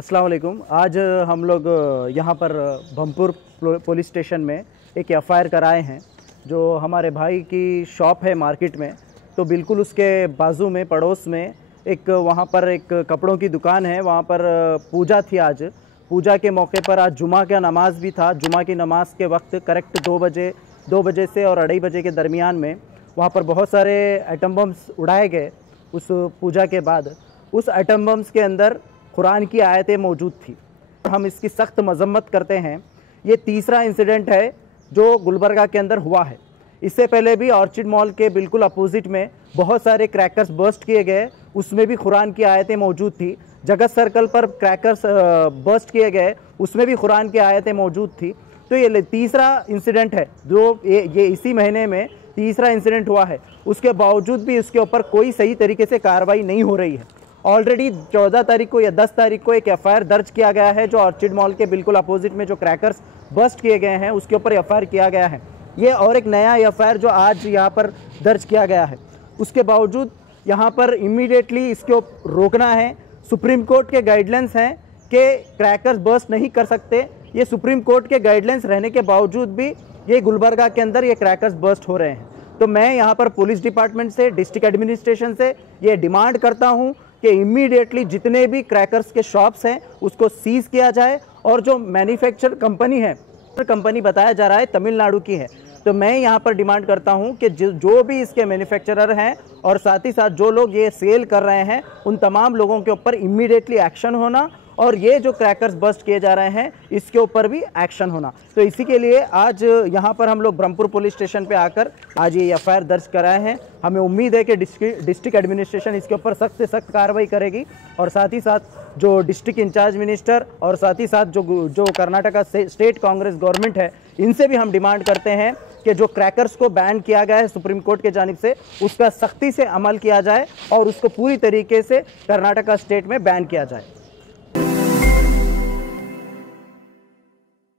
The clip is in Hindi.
अस्सलाम वालेकुम। आज हम लोग यहाँ पर भमपुर पुलिस स्टेशन में एक एफआईआर कराए हैं। जो हमारे भाई की शॉप है मार्केट में, तो बिल्कुल उसके बाजू में पड़ोस में एक वहाँ पर एक कपड़ों की दुकान है। वहाँ पर पूजा थी। आज पूजा के मौके पर आज जुमा का नमाज भी था। जुमा की नमाज के वक्त करेक्ट 2 बजे से और 2:30 बजे के दरमियान में वहाँ पर बहुत सारे एटम बम्स उड़ाए गए। उस पूजा के बाद उस एटम बम्स के अंदर कुरान की आयतें मौजूद थी। हम इसकी सख्त मजम्मत करते हैं। ये तीसरा इंसिडेंट है जो गुलबर्गा के अंदर हुआ है। इससे पहले भी ऑर्चिड मॉल के बिल्कुल अपोजिट में बहुत सारे क्रैकर्स बर्स्ट किए गए, उसमें भी कुरान की आयतें मौजूद थी। जगत सर्कल पर क्रैकर्स बर्स्ट किए गए, उसमें भी कुरान की आयतें मौजूद थी। तो ये तीसरा इंसिडेंट है जो ये इसी महीने में तीसरा इंसिडेंट हुआ है। उसके बावजूद भी उसके ऊपर कोई सही तरीके से कार्रवाई नहीं हो रही है। ऑलरेडी 14 तारीख को या 10 तारीख को एक एफआईआर दर्ज किया गया है। जो ऑर्चिड मॉल के बिल्कुल अपोजिट में जो क्रैकर्स बस्ट किए गए हैं उसके ऊपर एफआईआर किया गया है। ये और एक नया एफआईआर जो आज यहाँ पर दर्ज किया गया है, उसके बावजूद यहाँ पर इमीडिएटली इसको रोकना है। सुप्रीम कोर्ट के गाइडलाइंस हैं कि क्रैकर्स बस्ट नहीं कर सकते। ये सुप्रीम कोर्ट के गाइडलाइंस रहने के बावजूद भी ये गुलबर्गा के अंदर ये क्रैकर्स बस्ट हो रहे हैं। तो मैं यहाँ पर पुलिस डिपार्टमेंट से, डिस्ट्रिक्ट एडमिनिस्ट्रेशन से ये डिमांड करता हूँ कि इमीडिएटली जितने भी क्रैकर्स के शॉप्स हैं उसको सीज किया जाए। और जो मैन्युफैक्चर कंपनी है, कंपनी बताया जा रहा है तमिलनाडु की है, तो मैं यहाँ पर डिमांड करता हूँ कि जो भी इसके मैन्युफैक्चरर हैं और साथ ही साथ जो लोग ये सेल कर रहे हैं, उन तमाम लोगों के ऊपर इमीडिएटली एक्शन होना और ये जो क्रैकर्स बस्ट किए जा रहे हैं इसके ऊपर भी एक्शन होना। तो इसी के लिए आज यहाँ पर हम लोग ब्रह्मपुर पुलिस स्टेशन पे आकर आज ये एफआईआर दर्ज कराए हैं। हमें उम्मीद है कि डिस्ट्रिक्ट एडमिनिस्ट्रेशन इसके ऊपर सख्त से सख्त कार्रवाई करेगी। और साथ ही साथ जो डिस्ट्रिक्ट इंचार्ज मिनिस्टर और साथ ही साथ जो कर्नाटका स्टेट कांग्रेस गवर्नमेंट है, इनसे भी हम डिमांड करते हैं कि जो क्रैकर्स को बैन किया गया है सुप्रीम कोर्ट के जानिब से, उसका सख्ती से अमल किया जाए और उसको पूरी तरीके से कर्नाटका स्टेट में बैन किया जाए।